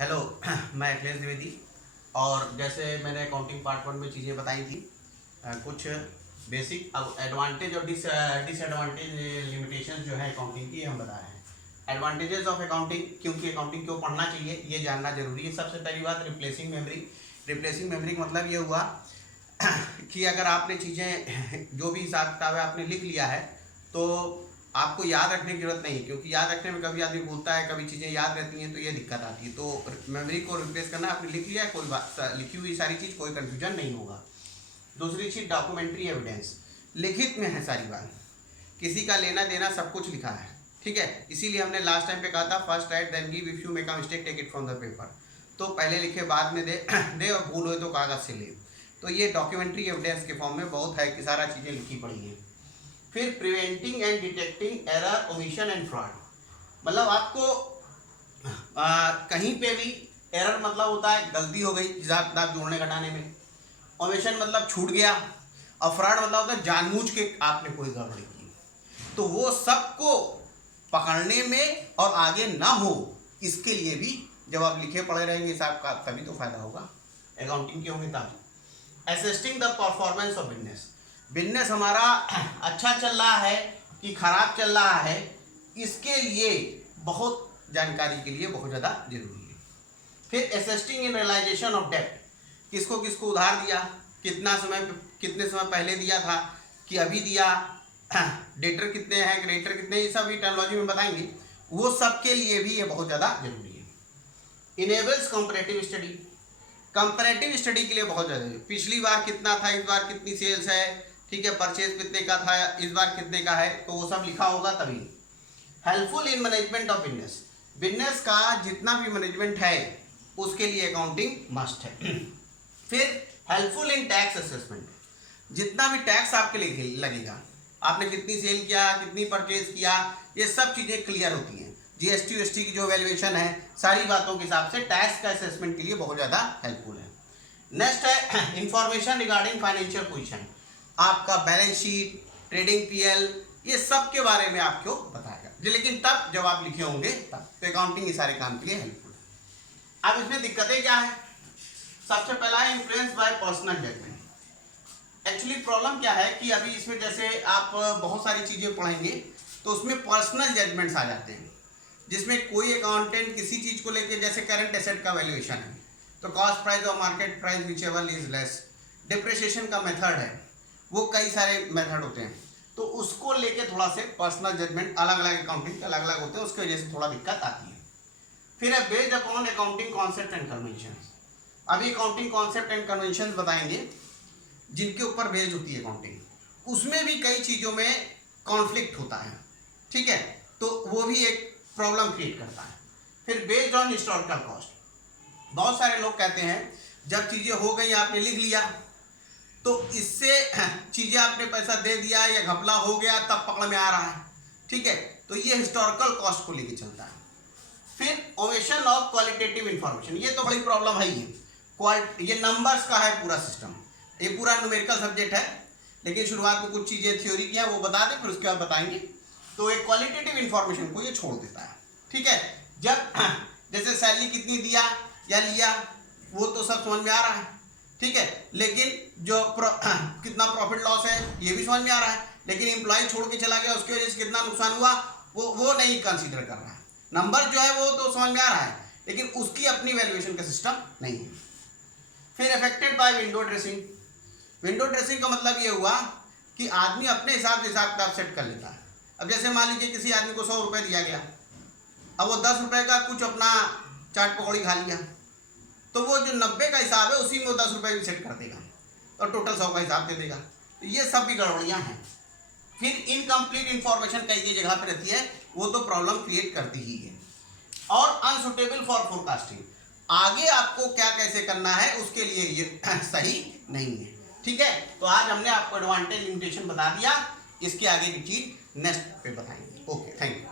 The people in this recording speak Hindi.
हेलो मैं अखिलेश द्विवेदी। और जैसे मैंने अकाउंटिंग पार्ट 1 में चीज़ें बताई थी, कुछ बेसिक अब एडवांटेज और डिसएडवांटेज लिमिटेशंस जो है अकाउंटिंग की हम बता रहे हैं। एडवांटेजेस ऑफ अकाउंटिंग, क्योंकि अकाउंटिंग क्यों पढ़ना चाहिए ये जानना जरूरी है। सबसे पहली बात रिप्लेसिंग मेमोरी। रिप्लेसिंग मेमोरी का मतलब ये हुआ कि अगर आपने चीज़ें जो भी हिसाब किताब है आपने लिख लिया है तो आपको याद रखने की जरूरत नहीं है, क्योंकि याद रखने में कभी आदमी भूलता है, कभी चीज़ें याद रहती हैं तो ये दिक्कत आती है। तो मेमोरी को रिप्लेस करना, आपने लिख लिया है, कोई बात लिखी हुई सारी चीज़, कोई कन्फ्यूजन नहीं होगा। दूसरी चीज़ डॉक्यूमेंट्री एविडेंस, लिखित में है सारी बात, किसी का लेना देना सब कुछ लिखा है, ठीक है। इसीलिए हमने लास्ट टाइम पे कहा था first write then give, if you make a mistake take it from the paper. तो पहले लिखे बाद में दे और भूल हो तो कागज़ से ले। तो ये डॉक्यूमेंट्री एविडेंस के फॉर्म में बहुत है कि सारा चीज़ें लिखी पड़ी हैं। फिर preventing and detecting error, omission and fraud, मतलब आपको कहीं पे भी एरर मतलब होता है गलती हो गई हिसाब किताब जोड़ने घटाने में, ओमिशन मतलब छूट गया, और फ्रॉड मतलब होता है जानबूझ के आपने कोई गड़बड़ी की। तो वो सबको पकड़ने में और आगे ना हो इसके लिए भी जब आप लिखे पढ़े रहेंगे हिसाब का तभी तो फायदा होगा अकाउंटिंग के होंगे तब। Assisting the performance of business, business हमारा अच्छा चल रहा है कि खराब चल रहा है, इसके लिए बहुत जानकारी के लिए बहुत ज़्यादा जरूरी है। फिर असिस्टिंग इन रियलाइजेशन ऑफ डेप्ट, किसको किसको उधार दिया, कितना समय कितने समय पहले दिया था कि अभी दिया, डेटर कितने हैं, क्रेडिटर कितने, ये सब टर्मिनोलॉजी में बताएंगे, वो सब के लिए भी ये बहुत ज़्यादा जरूरी है। Enables comparative study, comparative study के लिए बहुत ज़्यादा है। पिछली बार कितना था, इस बार कितनी सेल्स है, ठीक है, परचेज कितने का था, इस बार कितने का है, तो वो सब लिखा होगा तभी। Helpful in management of business, business का जितना भी मैनेजमेंट है उसके लिए अकाउंटिंग मस्ट है। फिर हेल्पफुल इन टैक्स असेसमेंट, जितना भी टैक्स आपके लिए लगेगा, आपने कितनी सेल किया, कितनी परचेज किया, ये सब चीज़ें क्लियर होती हैं। जीएसटी वीएसटी की जो वैल्यूएशन है सारी बातों के हिसाब से टैक्स का असेसमेंट के लिए बहुत ज़्यादा हेल्पफुल है। नेक्स्ट है इंफॉर्मेशन रिगार्डिंग फाइनेंशियल पोजीशन, आपका बैलेंस शीट, ट्रेडिंग पीएल, ये सब के बारे में आपको बताएगा, लेकिन तब जब आप लिखे होंगे तब। तो अकाउंटिंग ये सारे काम के लिए हेल्पफुल है। अब इसमें दिक्कतें क्या है, सबसे पहला है influence by personal judgment. Actually problem क्या है कि अभी इसमें जैसे आप बहुत सारी चीज़ें पढ़ेंगे तो उसमें पर्सनल जजमेंट्स आ जाते हैं, जिसमें कोई अकाउंटेंट किसी चीज़ को लेकर, जैसे करंट एसेट का वैल्यूएशन है तो कॉस्ट प्राइस और market price whichever is less, depreciation का मेथड है, वो कई सारे मेथड होते हैं, तो उसको लेके थोड़ा से पर्सनल जजमेंट अलग अलग अकाउंटिंग के अलग अलग होते हैं, उसकी वजह से थोड़ा दिक्कत आती है। फिर है based upon accounting concept and convention, अभी अकाउंटिंग कॉन्सेप्ट एंड कन्वेंशन बताएंगे जिनके ऊपर बेस्ड होती है अकाउंटिंग, उसमें भी कई चीज़ों में कॉन्फ्लिक्ट होता है, ठीक है, तो वो भी एक प्रॉब्लम क्रिएट करता है। फिर बेस्ड ऑन हिस्टोरिकल कॉस्ट, बहुत सारे लोग कहते हैं जब चीज़ें हो गई आपने लिख लिया तो इससे चीज़ें आपने पैसा दे दिया या घपला हो गया तब पकड़ में आ रहा है, ठीक है, तो ये हिस्टोरिकल कॉस्ट को लेके चलता है। फिर ओमिशन ऑफ क्वालिटेटिव इंफॉर्मेशन, ये तो बड़ी प्रॉब्लम है, ये नंबर्स का है पूरा सिस्टम, ये पूरा न्यूमेरिकल सब्जेक्ट है, लेकिन शुरुआत में कुछ चीज़ें थ्योरी की है वो बता दें, फिर उसके बाद बताएंगे। तो एक क्वालिटेटिव इंफॉर्मेशन को ये छोड़ देता है, ठीक है, जब जैसे सैलरी कितनी दिया या लिया वो तो सब समझ में आ रहा है, ठीक है, लेकिन जो कितना प्रॉफिट लॉस है ये भी समझ में आ रहा है, लेकिन एम्प्लॉय छोड़ के चला गया उसकी वजह से कितना नुकसान हुआ वो नहीं कंसीडर कर रहा है। नंबर जो है वो तो समझ में आ रहा है, लेकिन उसकी अपनी वैल्यूएशन का सिस्टम नहीं है। फिर affected by window dressing, window dressing का मतलब ये हुआ कि आदमी अपने हिसाब से हिसाब किताब सेट कर लेता है। अब जैसे मान लीजिए किसी आदमी को 100 रुपये दिया गया, अब वो 10 रुपये का कुछ अपना चाट पकौड़ी खा लिया, तो वो जो 90 का हिसाब है उसी में वो 10 रुपये भी सेट कर देगा और टोटल 100 का हिसाब दे देगा, तो ये सब भी गड़बड़ियाँ हैं। फिर इनकम्प्लीट इन्फॉर्मेशन कई कई जगह पर रहती है, वो तो प्रॉब्लम क्रिएट करती ही है। और अनसुटेबल फॉर फोरकास्टिंग, आगे आपको क्या कैसे करना है उसके लिए ये सही नहीं है, ठीक है। तो आज हमने आपको एडवांटेज लिमिटेशन बता दिया, इसके आगे की चीज़ नेक्स्ट पे बताएंगे। Okay, thank you.